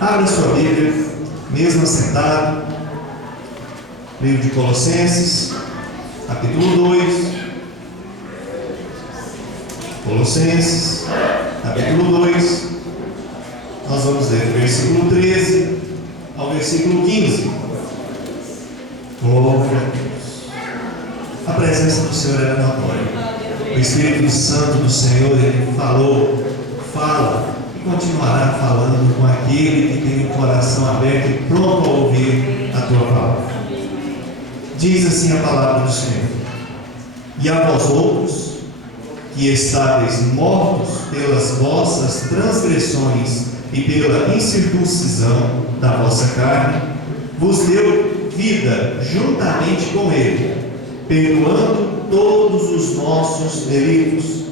Abra sua Bíblia, mesmo assentado, livro de Colossenses, capítulo 2. Colossenses, capítulo 2. Nós vamos ler do versículo 13 ao versículo 15. Glória a Deus. A presença do Senhor é notória. O Espírito Santo do Senhor, Ele falou, fala e continuará falando com aquele que tem o coração aberto e pronto a ouvir a tua palavra. Diz assim a palavra do Senhor: e a vós outros, que estáveis mortos pelas vossas transgressões e pela incircuncisão da vossa carne, vos deu vida juntamente com Ele, perdoando todos os nossos delitos,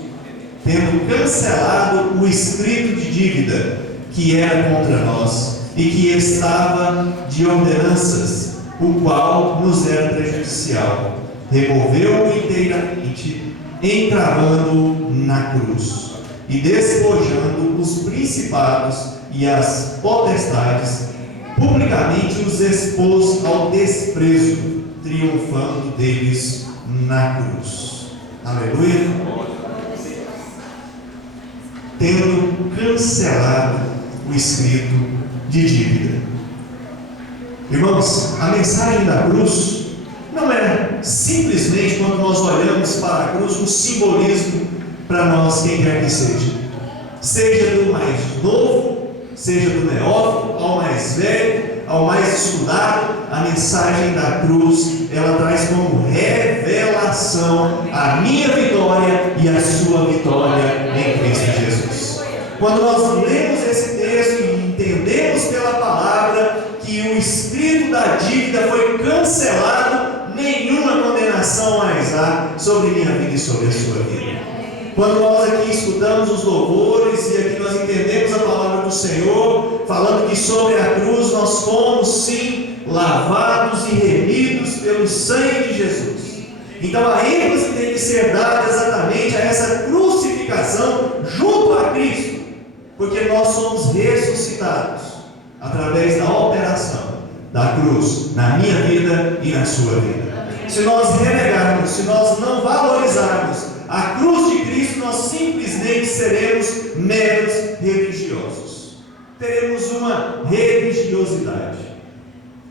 tendo cancelado o escrito de dívida que era contra nós e que estava de ordenanças, o qual nos era prejudicial, removeu-o inteiramente, encravando-o na cruz, e despojando os principados e as potestades, publicamente os expôs ao desprezo, triunfando deles na cruz. Aleluia. Tendo cancelado o escrito de dívida. Irmãos, a mensagem da cruz não é simplesmente, quando nós olhamos para a cruz, um simbolismo para nós, quem quer que seja. Seja do mais novo, seja do neófito, ao mais velho, ao mais estudado, a mensagem da cruz, ela traz como revelação a minha vitória e a sua vitória em Cristo Jesus. Quando nós lemos esse texto e entendemos pela palavra que o escrito da dívida foi cancelado, nenhuma condenação mais há sobre minha vida e sobre a sua vida. Quando nós aqui escutamos os louvores e aqui nós entendemos a palavra do Senhor, falando que sobre a cruz nós fomos sim lavados e remidos pelo sangue de Jesus. Então a ênfase tem que ser dada exatamente a essa crucificação junto a Cristo, porque nós somos ressuscitados através da operação da cruz na minha vida e na sua vida. Se nós renegarmos, se nós não valorizarmos a cruz de Cristo, nós simplesmente seremos meros religiosos. Teremos uma religiosidade,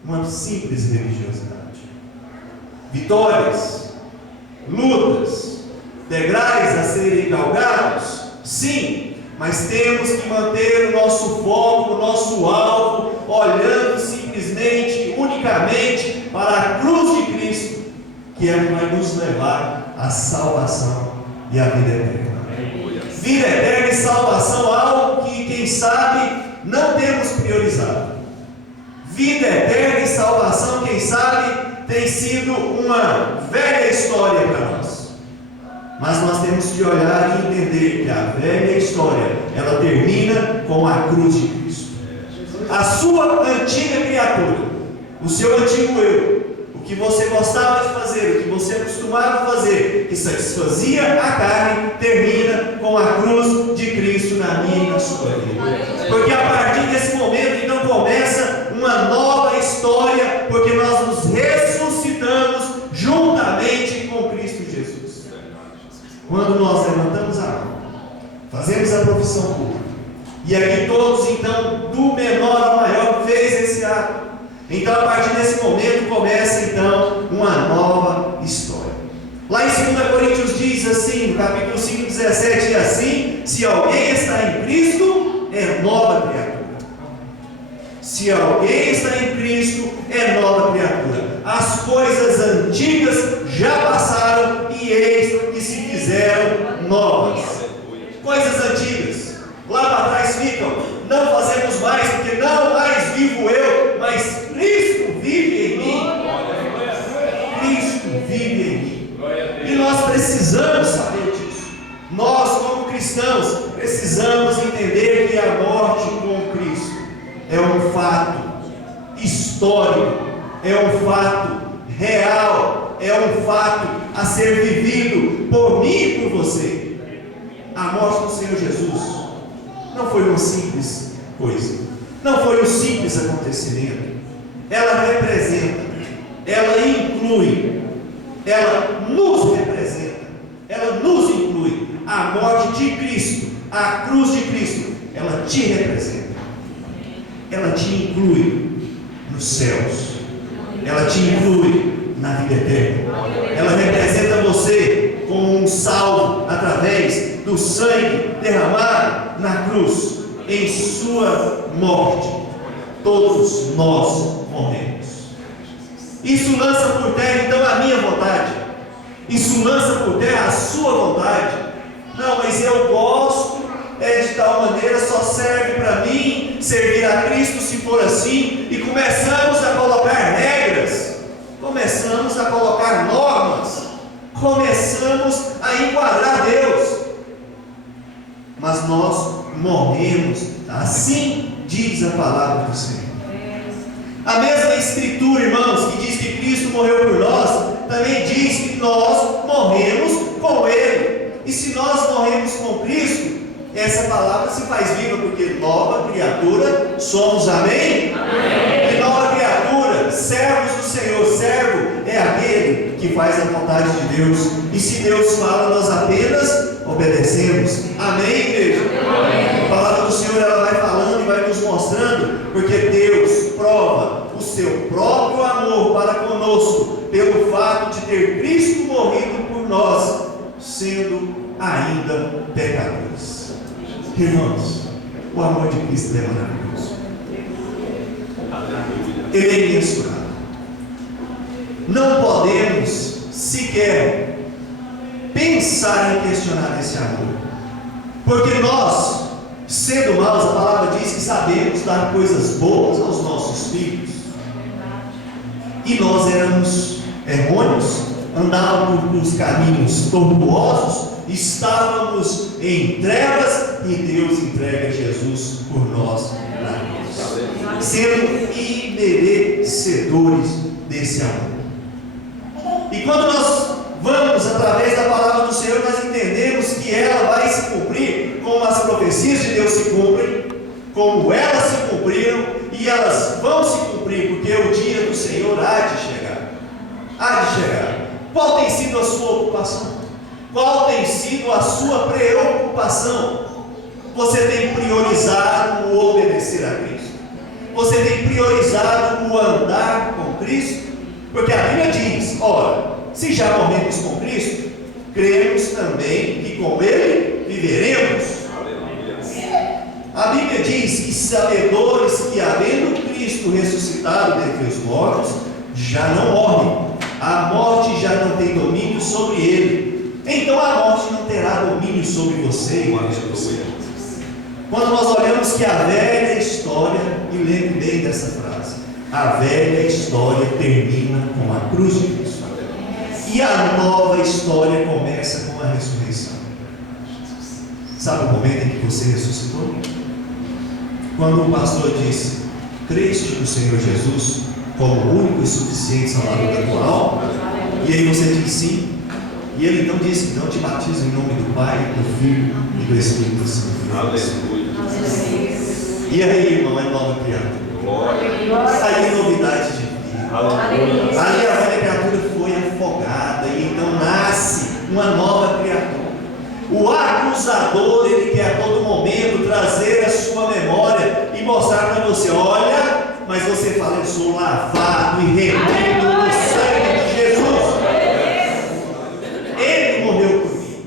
uma simples religiosidade. Vitórias, lutas, degraus a serem galgados, sim, mas temos que manter o nosso foco, o nosso alvo, olhando simplesmente, unicamente para a cruz de Cristo, que é que vai nos levar à salvação e à vida eterna. Vida eterna e salvação, algo que, quem sabe, não temos priorizado. Vida eterna e salvação, quem sabe, tem sido uma velha história para nós. Mas nós temos que olhar e entender que a velha história, ela termina com a cruz de Cristo. A sua antiga criatura, o seu antigo eu, o que você gostava de fazer, o que você costumava fazer, que satisfazia a carne, termina com a cruz de Cristo na minha e na sua vida. Porque a partir desse momento, então, começa uma nova história, porque nós nos ressuscitamos juntamente com Cristo Jesus. Quando nós levantamos a mão, fazemos a profissão pública, e aqui todos, então, do menor ao maior, fez esse ato. Então, a partir desse momento, começa, então, uma nova história. Lá em 2 Coríntios diz assim, no capítulo 5, 17, e assim, se alguém está em Cristo, é nova criatura. Se alguém está em Cristo, é nova criatura. As coisas antigas já passaram e eis que se fizeram novas. Coisas antigas, lá para trás ficam, não fazemos mais, porque não mais vivo eu, mas Cristo vive em mim. Cristo vive em mim. E nós precisamos saber disso. Nós, como cristãos, precisamos entender que a morte com Cristo é um fato histórico, é um fato real, é um fato a ser vivido por mim e por você. A morte do Senhor Jesus não foi uma simples coisa, não foi um simples acontecimento. Ela representa, ela inclui, ela nos representa, ela nos inclui. A morte de Cristo, a cruz de Cristo, ela te representa, ela te inclui nos céus, ela te inclui na vida eterna, ela representa você como um salvo através do sangue derramado na cruz. Em sua morte todos nós morremos. Isso lança por terra então a minha vontade, isso lança por terra a sua vontade. Não, mas eu gosto, de tal maneira, só serve para mim servir a Cristo se for assim. E começamos a colocar regras, começamos a colocar normas, começamos a enquadrar Deus. Mas nós morremos, assim diz a palavra do Senhor. A mesma Escritura, irmãos, que diz que Cristo morreu por nós, também diz que nós morremos com Ele. E se nós morremos com Cristo, essa palavra se faz viva, porque nova criatura somos, amém? Amém. E nova criatura, servos do Senhor. Servo é aquele que faz a vontade de Deus. E se Deus fala, nós apenas obedecemos, amém, igreja? Amém. A palavra do Senhor, ela vai falando e vai nos mostrando, porque Deus prova o seu próprio amor para conosco, pelo fato de ter Cristo morrido por nós, sendo ainda pecadores. Irmãos, o amor de Cristo é maravilhoso, ele é imensurável. Não podemos sequer pensar em questionar esse amor, porque nós, sendo maus, a palavra diz que sabemos dar coisas boas aos nossos filhos, e nós éramos errôneos, andávamos por caminhos tortuosos, estávamos em trevas, e Deus entrega Jesus por nós na cruz, sendo imerecedores desse amor. E quando nós vamos através da palavra do Senhor, nós entendemos que ela vai se cumprir como as profecias de Deus se cumprem, como elas se cumpriram, e elas vão se cumprir, porque o dia do Senhor há de chegar. Há de chegar. Qual tem sido a sua ocupação? Qual tem sido a sua preocupação? Você tem priorizado o obedecer a Cristo? Você tem priorizado o andar com Cristo? Porque a Bíblia diz, ora, se já morremos com Cristo, cremos também que com Ele viveremos. A Bíblia diz que sabedores que, havendo Cristo ressuscitado dentre os mortos, já não morrem, a morte já não tem domínio sobre ele. Então a morte não terá domínio sobre você, Quando nós olhamos que a velha história, e lembre bem dessa frase, a velha história termina com a cruz de Cristo, e a nova história começa com a ressurreição. Sabe o momento em que você ressuscitou? Quando o pastor disse, creste no Senhor Jesus como o único e suficiente salvador da tua alma, e aí você diz sim, e ele então disse, então te batizo em nome do Pai, do Filho e do Espírito Santo. Aleluia. E aí, irmão, é nova criatura. Aí é novidade de vida. Aleluia. Ali a velha criatura foi afogada, e então nasce uma nova criatura. O acusador, ele quer a todo momento trazer a sua memória e mostrar para você, olha, mas você fala, eu sou lavado e remido no sangue de Jesus. Ele morreu por mim.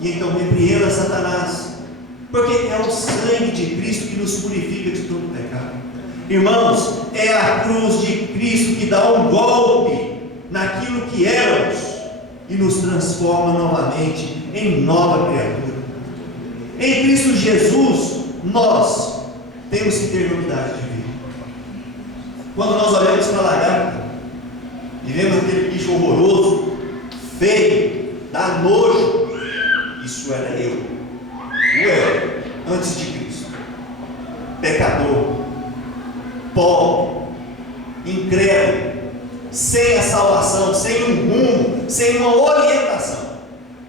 E então repreenda Satanás, porque é o sangue de Cristo que nos purifica de todo pecado. Irmãos, é a cruz de Cristo que dá um golpe naquilo que éramos e nos transforma novamente em nova criatura. Em Cristo Jesus, nós temos que ter novidade de vida. Quando nós olhamos para a lagarta e vemos aquele bicho horroroso, feio, dá nojo, isso era eu, antes de Cristo, pecador, pobre, incrédulo, sem a salvação, sem um rumo, sem uma orientação.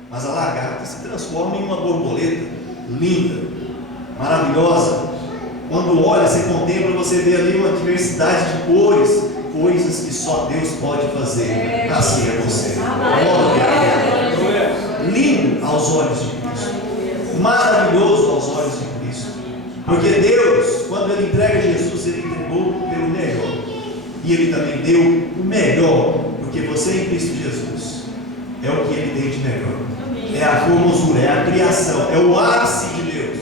Mas a lagarta se transforma em uma borboleta linda, maravilhosa, Quando olha, você contempla, você vê ali uma diversidade de cores, coisas que só Deus pode fazer. Assim é você. Glória a Deus. Lindo aos olhos de Cristo, maravilhoso aos olhos de Cristo, porque Deus, quando Ele entrega Jesus, Ele entregou pelo melhor, e Ele também deu o melhor, porque você em Cristo Jesus é o que Ele tem de melhor, é a formosura, é a criação, é o ápice de Deus,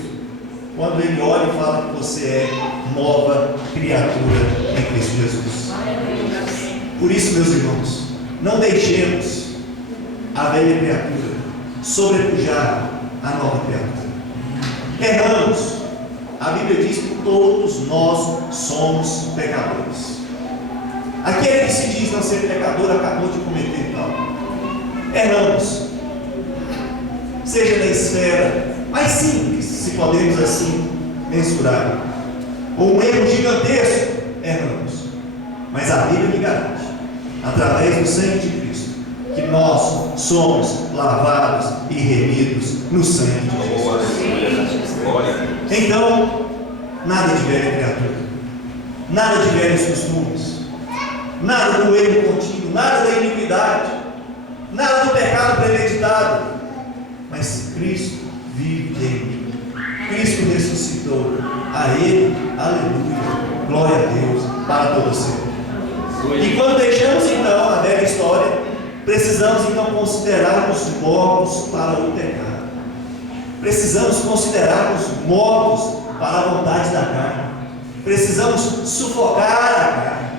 quando Ele olha e fala que você é nova criatura em Cristo Jesus. Por isso, meus irmãos, não deixemos a velha criatura sobrepujar a nova criatura. Erramos. A Bíblia diz que todos nós somos pecadores. Aquele que se diz não ser pecador acabou de cometer tal. Erramos. Seja na esfera mais simples, se podemos assim mensurar, ou um erro gigantesco, erramos. Mas a Bíblia me garante, através do sangue de Cristo, que nós somos lavados e remidos no sangue de Jesus. Então, nada de velha criatura, nada de velhos costumes, nada do erro contínuo, nada da iniquidade, nada do pecado premeditado, mas Cristo vive em mim. Cristo ressuscitou. A Ele, aleluia, glória a Deus, para todo sempre. E quando deixamos então a velha história, precisamos então considerar os mortos para o pecado. Precisamos considerar os mortos para a vontade da carne. Precisamos sufocar a carne.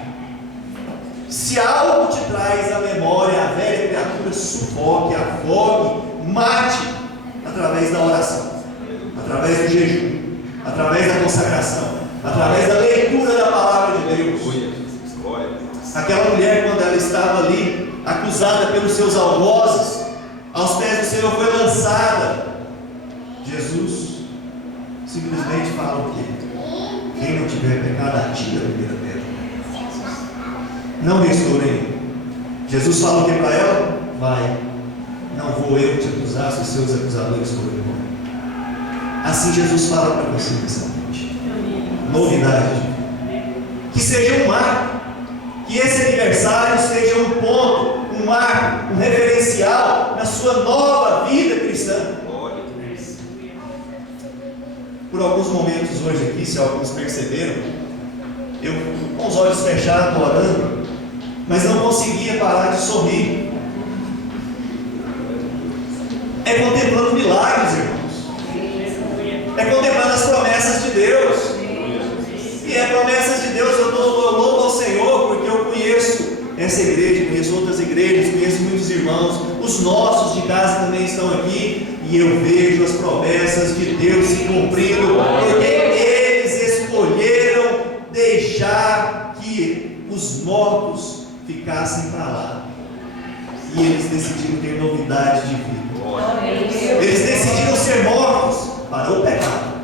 Se algo te traz à memória a velha criatura, sufoque, afogue, mate através da oração, através do jejum, através da consagração, através da leitura da palavra de Deus. Aquela mulher, quando ela estava ali, acusada pelos seus algozes, aos pés do Senhor foi lançada. Jesus simplesmente fala o quê? Quem não tiver pecado, atire a primeira pedra. Não restaurei. Jesus fala o que para ela? Vai, não vou eu te acusar se os seus acusadores forem bons. Assim Jesus fala para você nessa noite. Novidade. Que seja um marco. Que esse aniversário seja um ponto, um marco, um referencial na sua nova vida cristã. Por alguns momentos hoje aqui, se alguns perceberam, eu com os olhos fechados orando, mas não conseguia parar de sorrir. É contemplando milagres, irmãos. É contemplando as promessas de Deus. E as promessas de Deus eu louvo ao Senhor, porque eu conheço essa igreja, conheço outras igrejas, conheço muitos irmãos, os nossos de casa também estão aqui, e eu vejo as promessas de Deus se cumprindo, porque eles escolheram deixar que os mortos ficassem para lá, e eles decidiram ter novidade de vida. Eles decidiram ser mortos para o pecado,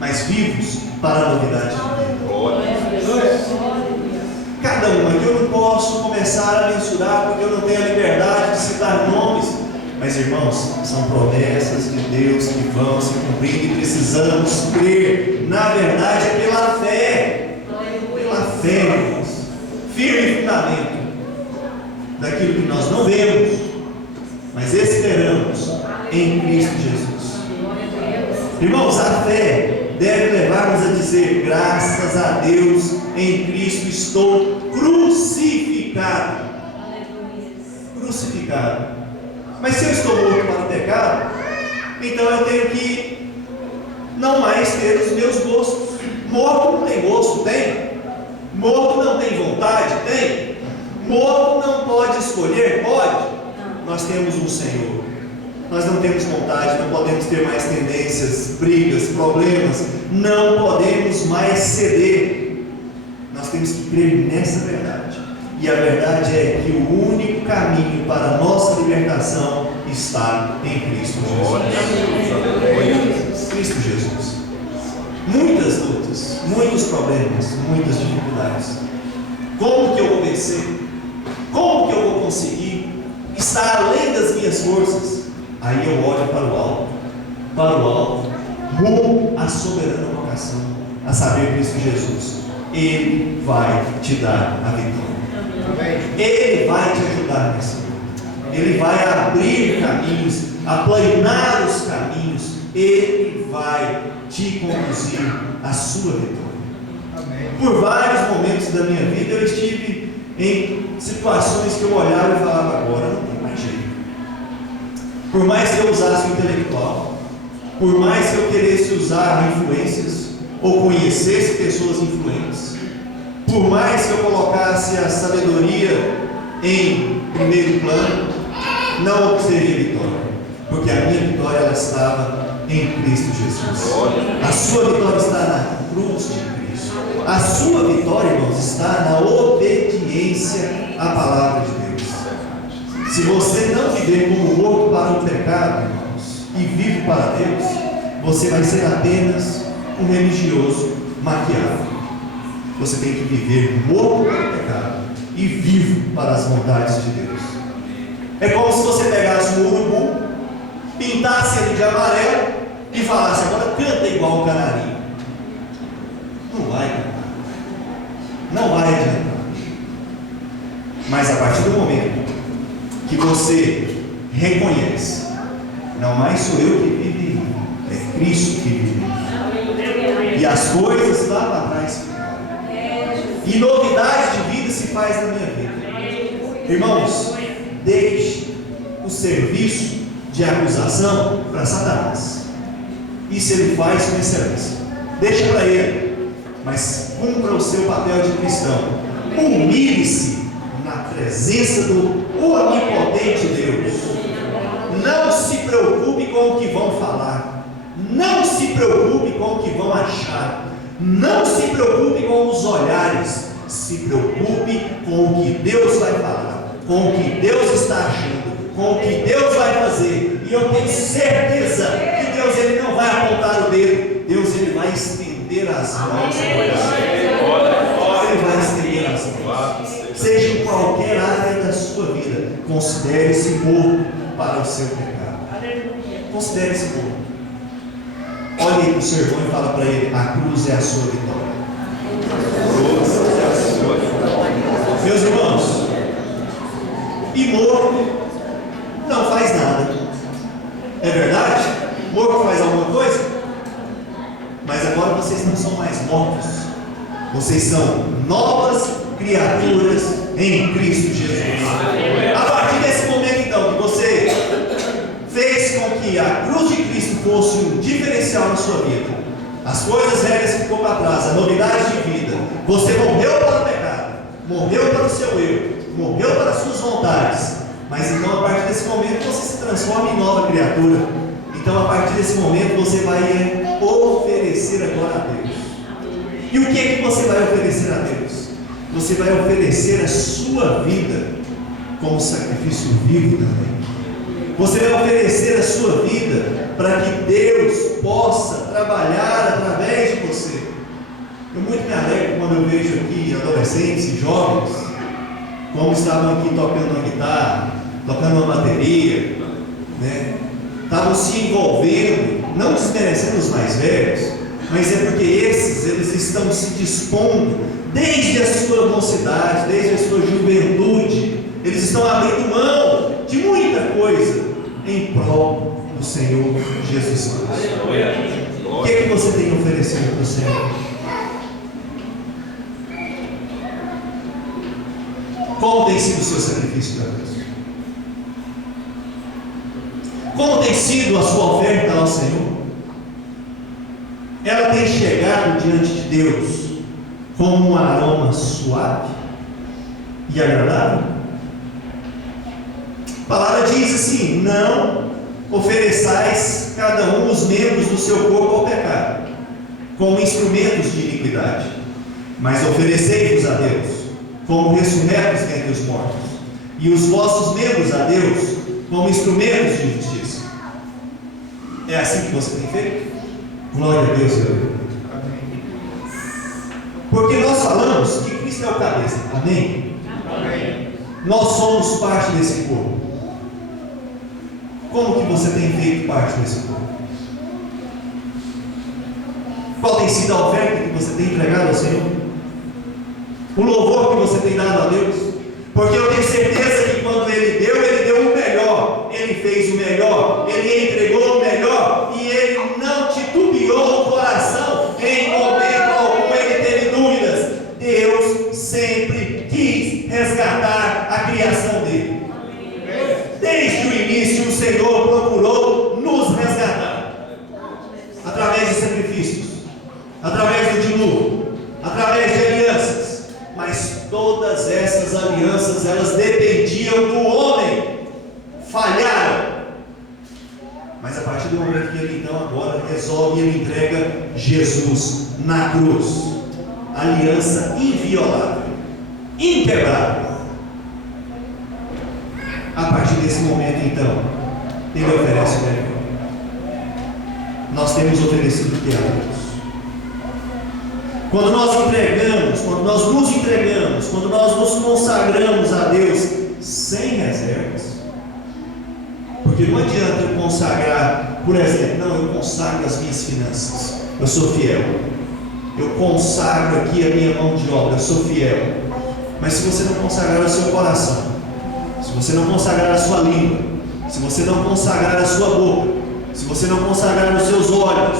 mas vivos para a novidade de vida. Cada um aqui eu não posso começar a mensurar, porque eu não tenho a liberdade de citar nomes, mas irmãos, são promessas de Deus que vão se cumprindo e precisamos crer. Na verdade é pela fé, irmãos, firme fundamento daquilo que nós não vemos, mas esperamos em Cristo Jesus. Irmãos, a fé deve levar-nos a dizer: graças a Deus, em Cristo estou crucificado. Crucificado. Mas se eu estou morto para o pecado, então eu tenho que não mais ter os meus gostos. Morto não tem gosto, tem? Morto não tem vontade, tem? Morto não pode escolher, pode? Nós temos um Senhor. Nós não temos vontade, não podemos ter mais tendências, brigas, problemas, não podemos mais ceder. Nós temos que crer nessa verdade. E a verdade é que o único caminho para a nossa libertação está em Cristo Jesus. Cristo Jesus. Muitas lutas, muitos problemas, muitas dificuldades. Como que eu vou vencer? Como que eu vou conseguir? Está além das minhas forças. Aí eu olho para o alto, rumo à soberana vocação. coração a saber Cristo Jesus, Ele vai te dar a vitória. Ele vai te ajudar nessa luta. Ele vai abrir caminhos, aplanar os caminhos. Ele vai te conduzir à sua vitória. Por vários momentos da minha vida eu estive em situações que eu olhava e falava: agora não tem mais jeito. Por mais que eu usasse o intelectual, por mais que eu queresse usar influências ou conhecesse pessoas influentes, por mais que eu colocasse a sabedoria em primeiro plano, não obteria vitória, porque a minha vitória ela estava em Cristo Jesus. A sua vitória está na cruz de Cristo. A sua vitória, irmãos, está na obediência à palavra de Deus. Se você não viver como morto para o pecado, irmãos, e vivo para Deus, você vai ser apenas um religioso maquiado. Você tem que viver morto para o pecado e vivo para as vontades de Deus. É como se você pegasse um urubu, pintasse ele de amarelo e falasse: agora canta igual o canarinho. Não vai cantar, não vai adiantar. Mas a partir do momento que você reconhece: não mais sou eu que vive, é Cristo que vive, e as coisas lá para trás, e novidade de vida se faz na minha vida. Irmãos, deixe o serviço de acusação para Satanás. Isso ele faz com excelência. Deixa para ele, mas cumpra o seu papel de cristão. Humilhe-se na presença do onipotente Deus. Não se preocupe com o que vão falar. Não se preocupe com o que vão achar. Não se preocupe com os olhares. Se preocupe com o que Deus vai falar, com o que Deus está achando, com o que Deus vai fazer. E eu tenho certeza que Deus ele não vai apontar o dedo. Deus ele vai estender as mãos. Ele vai estender as mãos. Seja em qualquer área da sua vida, considere-se morto para o seu pecado. Considere-se morto. Olhe aí para o seu irmão e fala para ele: a cruz é a sua vitória. Meus irmãos, e morto não faz nada. É verdade? Morto faz alguma coisa? Mas agora vocês não são mais mortos. Vocês são novas criaturas em Cristo Jesus. A partir desse momento então que você fez com que a cruz de Cristo fosse um diferencial na sua vida, as coisas velhas ficou para trás, a novidade de vida, você morreu para o pecado, morreu para o seu eu, morreu para as suas vontades. Mas então a partir desse momento você se transforma em nova criatura. Então a partir desse momento você vai oferecer agora a Deus. E o que é que você vai oferecer a Deus? Você vai oferecer a sua vida como sacrifício vivo também. Você vai oferecer a sua vida para que Deus possa trabalhar através de você. Eu muito me alegro quando eu vejo aqui adolescentes e jovens como estavam aqui tocando uma guitarra, tocando uma bateria, né? Estavam se envolvendo, não desmerecendo os mais velhos, mas é porque eles estão se dispondo desde a sua mocidade, desde a sua juventude. Eles estão abrindo mão de muita coisa em prol do Senhor Jesus Cristo. O que é que você tem oferecido para o Senhor? Como tem sido o seu sacrifício para Deus? Como tem sido a sua oferta ao Senhor? Ela tem chegado diante de Deus como um aroma suave e agradável? A palavra diz assim: não ofereçais cada um os membros do seu corpo ao pecado, como instrumentos de iniquidade, mas oferecei-vos a Deus como ressurretos dentre os mortos, e os vossos membros a Deus como instrumentos de justiça. É assim que você tem feito? Glória a Deus, meu. Porque nós falamos que Cristo é o cabeça. Amém? Amém. Nós somos parte desse corpo. Como que você tem feito parte desse corpo? Qual tem sido a oferta que você tem entregado ao Senhor? O louvor que você tem dado a Deus? Porque eu tenho certeza que quando Ele deu o melhor, Ele fez o melhor, Ele entregou o melhor, e Ele não titubeou o coração em momento algum. Ele teve dúvidas. Deus sempre quis resgatar a criação dele. Desde o início o Senhor procurou nos resgatar, através de sacrifícios, através do dilúvio, através de alianças. Mas todas essas alianças, elas dependiam do homem, falharam. Mas a partir do momento que Ele então agora resolve, Ele entrega Jesus na cruz, aliança inviolável, inquebrável. A partir desse momento então, Ele oferece o melhor. Nós temos oferecido o que a Deus? Quando nós entregamos, quando nós nos entregamos, quando nós nos consagramos a Deus sem reservas, porque não adianta eu consagrar, por exemplo, não, eu consagro as minhas finanças, eu sou fiel, eu consagro aqui a minha mão de obra, eu sou fiel, mas se você não consagrar o seu coração, se você não consagrar a sua língua, se você não consagrar a sua boca, se você não consagrar os seus olhos,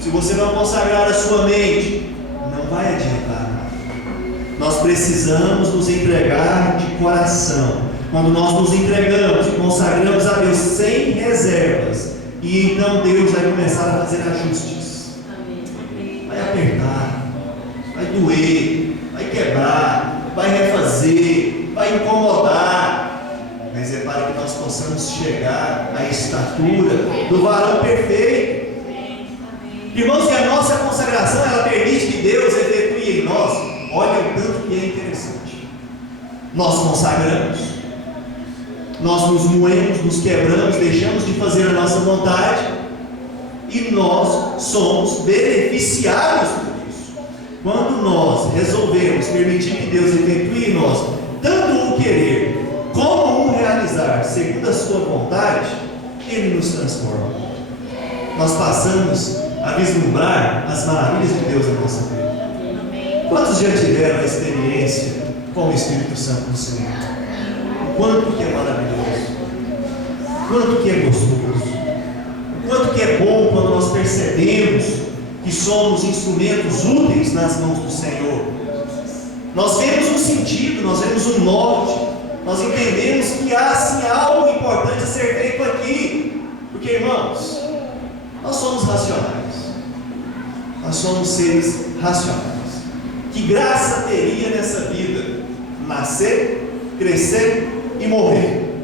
se você não consagrar a sua mente, não vai adiantar nada. Nós precisamos nos entregar de coração. Quando nós nos entregamos e consagramos a Deus sem reservas, e então Deus vai começar a fazer ajustes. Vai apertar, vai doer, vai quebrar, vai refazer, vai incomodar. Mas é para que nós possamos chegar à estatura do varão perfeito. Irmãos, que a nossa consagração, ela permite que Deus efetue em nós. Olha o tanto que é interessante. Nós consagramos, nós nos moemos, nos quebramos, deixamos de fazer a nossa vontade, e nós somos beneficiários por isso. Quando nós resolvemos permitir que Deus efetue em nós tanto o querer como o realizar segundo a sua vontade, Ele nos transforma. Nós passamos a vislumbrar as maravilhas de Deus na nossa vida. Quantos já tiveram a experiência com o Espírito Santo do Senhor? Quanto que é maravilhoso, quanto que é gostoso, quanto que é bom quando nós percebemos que somos instrumentos úteis nas mãos do Senhor. Nós vemos um sentido, nós vemos um norte, nós entendemos que há sim algo importante a ser feito aqui, porque, irmãos, nós somos racionais, nós somos seres racionais. Que graça teria nessa vida nascer, crescer e morrer?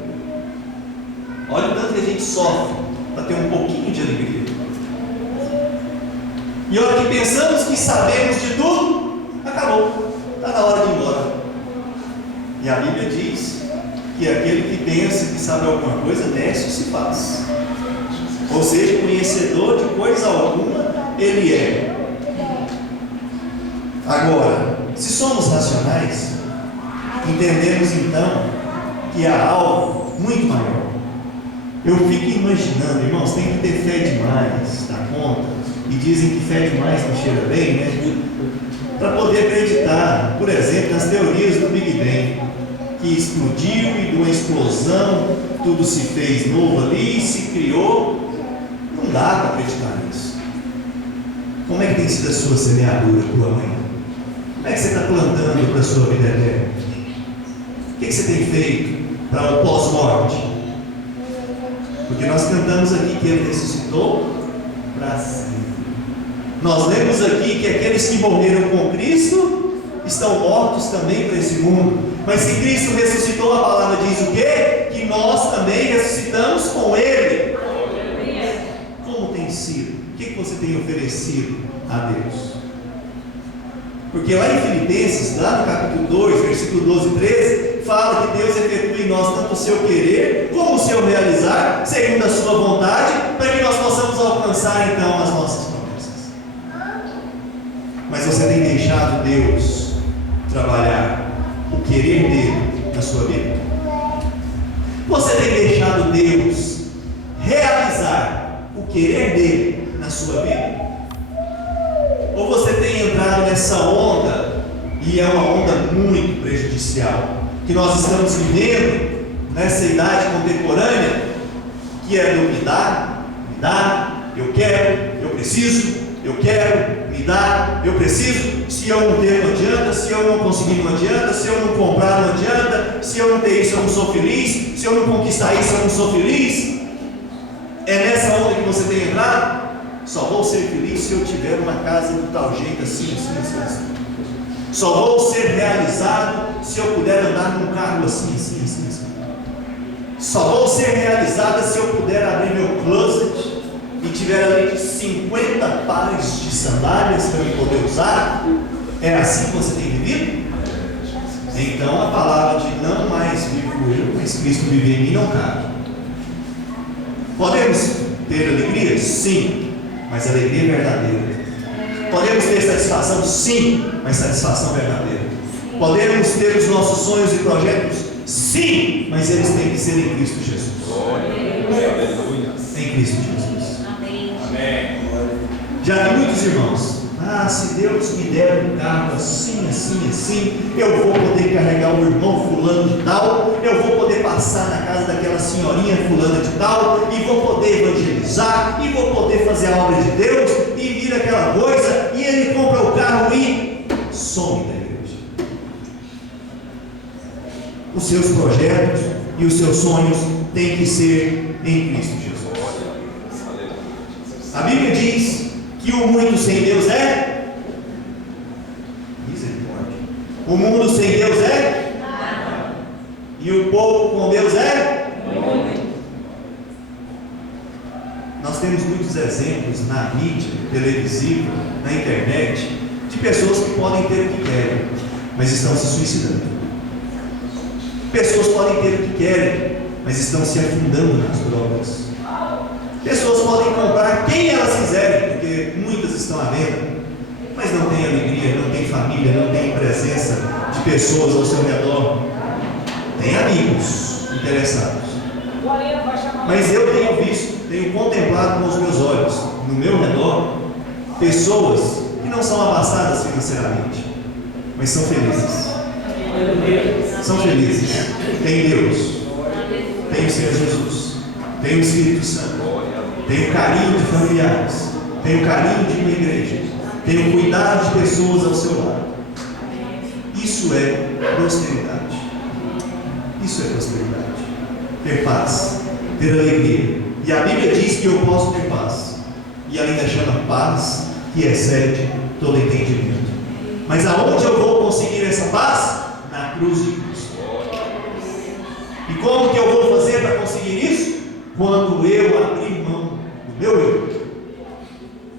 Olha o tanto que a gente sofre para ter um pouquinho de alegria. E a hora que pensamos que sabemos de tudo, acabou, está na hora de ir embora. E a Bíblia diz que aquele que pensa que sabe alguma coisa, desce e se faz. Ou seja, conhecedor de coisa alguma ele é. Agora, se somos racionais, entendemos então que há algo muito maior. Eu fico imaginando, irmãos, tem que ter fé demais da conta, e dizem que fé demais não cheira bem, né? Para poder acreditar, por exemplo, nas teorias do Big Bang, que explodiu e de uma explosão tudo se fez novo ali, se criou. Não dá para acreditar nisso. Como é que tem sido a sua semeadura para o amanhã? Como é que você está plantando para a sua vida eterna? O que você tem feito para o pós-morte? Porque nós cantamos aqui que Ele ressuscitou para sempre. Nós lemos aqui que aqueles que morreram com Cristo estão mortos também para esse mundo. Mas se Cristo ressuscitou, a palavra diz o quê? Que nós também ressuscitamos com Ele. Como tem sido? O que você tem oferecido a Deus? Porque lá em Filipenses, lá no capítulo 2, versículo 12 e 13, fala que Deus efetua em nós tanto o seu querer, como o seu realizar, segundo a sua vontade, para que nós possamos alcançar então as nossas promessas. Mas você tem deixado Deus trabalhar o querer dele na sua vida? Você tem deixado Deus realizar o querer dele na sua vida? ou você tem entrado nessa onda, e é uma onda muito prejudicial, que nós estamos vivendo nessa idade contemporânea, que é do me dá, eu quero, eu preciso, eu quero, me dá, eu preciso. Se eu não ter, não adianta. Se eu não conseguir, não adianta. Se eu não comprar, não adianta. Se eu não ter isso, eu não sou feliz. Se eu não conquistar isso, eu não sou feliz. É nessa onda que você tem entrado? Só vou ser feliz se eu tiver uma casa de tal jeito, assim, assim, assim, assim. Só vou ser realizado se eu puder andar num carro assim, assim, assim, assim. Só vou ser realizada se eu puder abrir meu closet e tiver ali 50 pares de sandálias para eu poder usar. É assim que você tem vivido? Então a palavra de não mais vivo eu, mas Cristo vive em mim não cabe. Podemos ter alegria? Sim, mas alegria verdadeira. Podemos ter satisfação? Sim, mas satisfação verdadeira. Podemos ter os nossos sonhos e projetos? Sim, mas eles têm que ser em Cristo Jesus. Em Cristo Jesus. Já vi muitos irmãos: se Deus me der um carro assim, assim, assim, eu vou poder carregar o irmão fulano de tal, eu vou poder passar na casa daquela senhorinha fulana de tal, e vou poder evangelizar, e vou poder fazer a obra de Deus, e vir aquela coisa, e ele compra o carro e some da igreja. Os seus projetos e os seus sonhos têm que ser em Cristo Jesus. A Bíblia diz que o muito sem Deus é misericórdia. O mundo sem Deus é nada. E o pouco com Deus é muito. Nós temos muitos exemplos na mídia televisiva, na internet, de pessoas que podem ter o que querem, mas estão se suicidando. Pessoas podem ter o que querem, mas estão se afundando nas drogas. Pessoas podem comprar quem elas quiserem, porque muitas estão à venda, mas não tem alegria, não tem família, não tem presença de pessoas ao seu redor. Tem amigos interessados. Mas eu tenho visto, tenho contemplado com os meus olhos, no meu redor, pessoas que não são abastadas financeiramente, mas são felizes. São felizes. Tem Deus, tem o Senhor Jesus, tem o Espírito Santo, tem o carinho de familiares, tem o carinho de uma igreja, tem o cuidado de pessoas ao seu lado. Isso é prosperidade. Isso é prosperidade. Ter paz, ter alegria. E a Bíblia diz que eu posso ter paz, e ela ainda chama paz que excede todo entendimento. Mas aonde eu vou conseguir essa paz? Na cruz de Cristo. E como que eu vou fazer para conseguir isso? Quando eu abrir mão do meu eu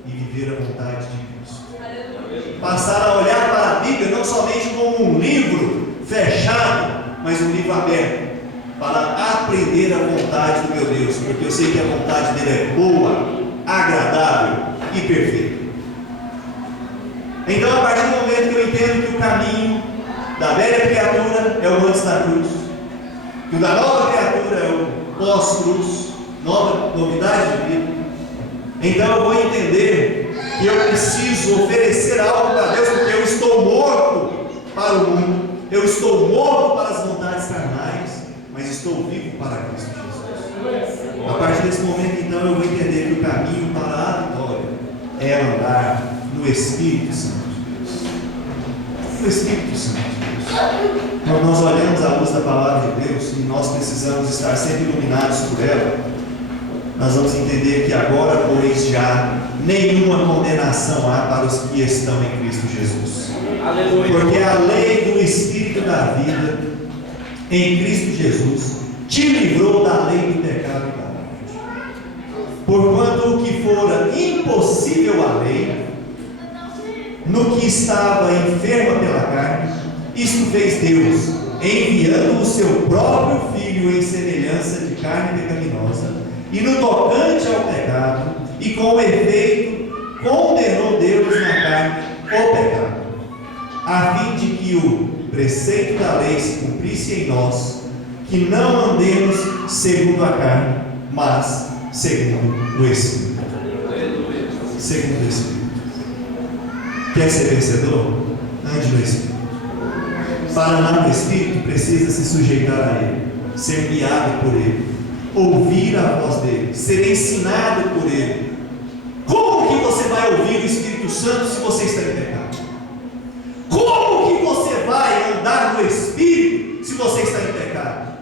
e viver a vontade de Cristo. Passar a olhar para a Bíblia não somente como um livro fechado, mas um livro aberto, para aprender a vontade do meu Deus, porque eu sei que a vontade dele é boa, agradável e perfeita. Então, a partir do momento que eu entendo que o caminho da velha criatura é o antes da cruz, que o da nova criatura é o pós-cruz, novidade de vida, então eu vou entender que eu preciso oferecer algo para Deus, porque eu estou morto para o mundo, eu estou morto para as vontades carnais, mas estou vivo para Cristo Jesus. A partir desse momento, então, eu vou entender que o caminho para a vitória é andar no Espírito Santo de Deus. No Espírito Santo de Deus. Quando nós olhamos a luz da palavra de Deus e nós precisamos estar sempre iluminados por ela, nós vamos entender que agora, pois, já nenhuma condenação há para os que estão em Cristo Jesus. Aleluia. Porque a lei do Espírito da vida em Cristo Jesus te livrou da lei do pecado e da morte. Porquanto o que fora impossível à lei, no que estava enferma pela carne, isto fez Deus, enviando o seu próprio Filho em semelhança de carne pecaminosa, e no tocante ao pecado, e com efeito, condenou Deus na carne o pecado, a fim de que o preceito da lei se cumprisse em nós, que não andemos segundo a carne, mas segundo o Espírito. Segundo o Espírito. Quer ser vencedor? Ande no Espírito. Para andar no Espírito, precisa se sujeitar a Ele, ser guiado por Ele, ouvir a voz dEle, ser ensinado por Ele. Como que você vai ouvir o Espírito Santo se você está em pecado? Como que você vai andar no Espírito se você está em pecado?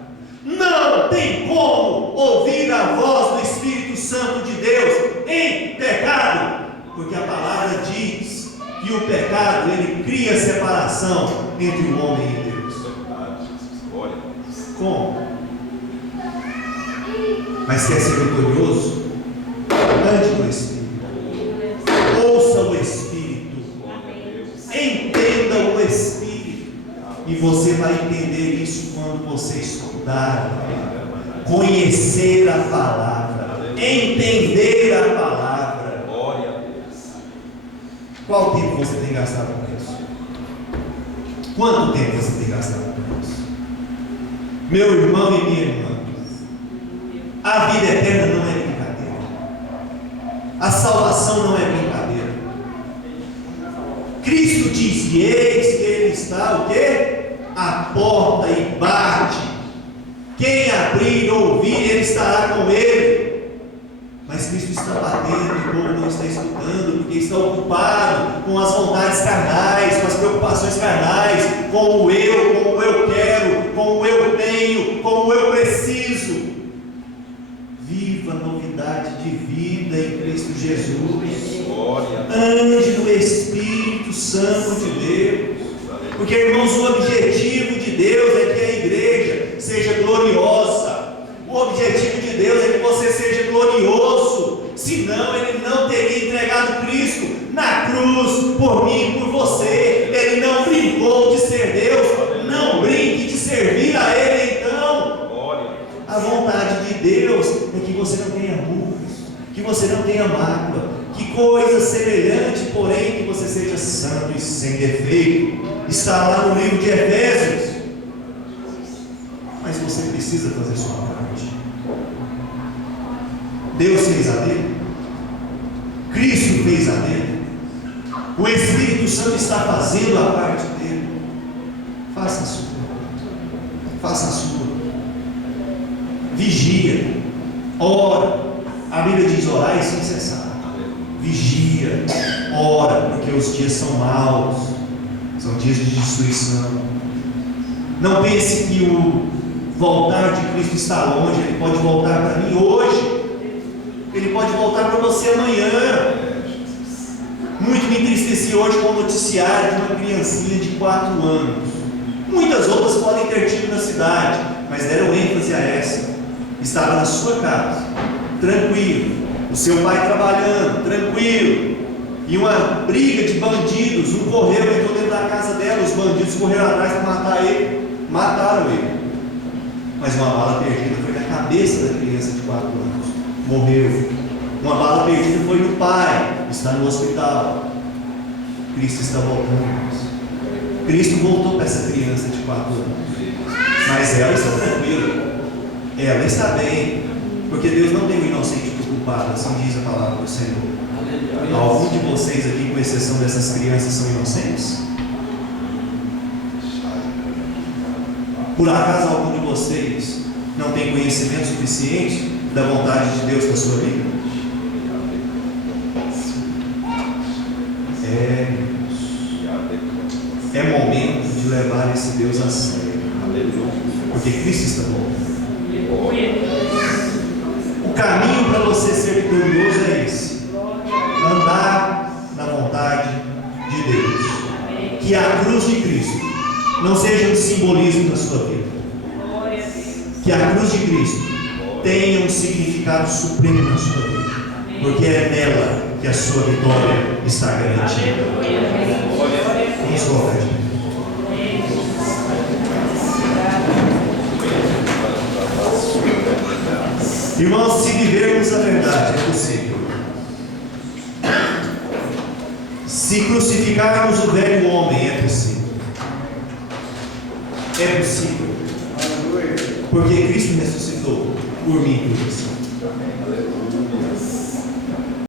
Não tem como ouvir a voz do Espírito Santo de Deus em pecado, porque a palavra diz que o pecado, ele cria separação entre o homem e Deus. Como? Mas quer ser vitorioso? Ande no Espírito, ouça o Espírito, entenda o Espírito, e você vai entender isso quando você estudar a palavra, conhecer a palavra, entender a palavra. Qual tempo você tem gastado com isso? Quanto tempo você tem gastado com isso? Meu irmão e minha irmã, a vida eterna não é brincadeira. A salvação não é brincadeira. Cristo diz que eis que Ele está o quê? À porta e bate. Quem abrir e ouvir, Ele estará com ele. Mas Cristo está batendo e o povo não está escutando, porque está ocupado com as vontades carnais, com as preocupações carnais, com o eu quero, com o eu tenho, com o eu preciso. Viva a novidade de vida em Cristo Jesus. Ande no Espírito Santo de Deus. Porque, irmãos, o objetivo de Deus é que a igreja seja gloriosa. O objetivo de Deus é que você seja glorioso. Senão Ele não teria entregado Cristo na cruz por mim e por você. Ele não brincou de ser Deus. Não brinque de servir a Ele então. A vontade de Deus é que você não tenha rugas, que você não tenha mácula, que coisa semelhante, porém, que você seja santo e sem defeito. Está lá no livro de Efésios. Mas você precisa fazer sua parte. Deus fez a dele, Cristo fez a dele, o Espírito Santo está fazendo a parte dele. Faça a sua, faça a sua. Vigia, ora. A Bíblia diz orar sem cessar. Vigia, ora, porque os dias são maus, são dias de destruição. Não pense que o voltar de Cristo está longe. Ele pode voltar para mim hoje, Ele pode voltar para você amanhã. Muito me entristeci hoje com o noticiário de uma criancinha de 4 anos. Muitas outras podem ter tido na cidade, mas deram ênfase a essa. Estava na sua casa, tranquilo, o seu pai trabalhando, tranquilo, e uma briga de bandidos. Um correu, entrou dentro da casa dela, os bandidos correram atrás para matar ele, mataram ele. Mas uma bala perdida foi na cabeça da criança de 4 anos, morreu. Uma bala perdida foi no pai, está no hospital. Cristo está voltando. Cristo voltou para essa criança de 4 anos, mas ela está tranquila, ela está bem, porque Deus não tem o inocente por culpado, assim diz a palavra do Senhor. Algum de vocês aqui, com exceção dessas crianças, são inocentes? Por acaso algum de vocês não tem conhecimento suficiente da vontade de Deus para a sua vida? É momento de levar esse Deus a sério, porque Cristo está voltando. O caminho para você ser vitorioso é esse: andar na vontade de Deus. Que a cruz de Cristo não seja um simbolismo da sua vida. Que a cruz de Cristo tenha um significado supremo na sua vida, porque é nela que a sua vitória está garantida. Vamos colocar de pé. Irmãos, se vivermos a verdade, é possível. Se crucificarmos o velho homem, é possível. É possível. Porque Cristo ressuscitou por mim e por você.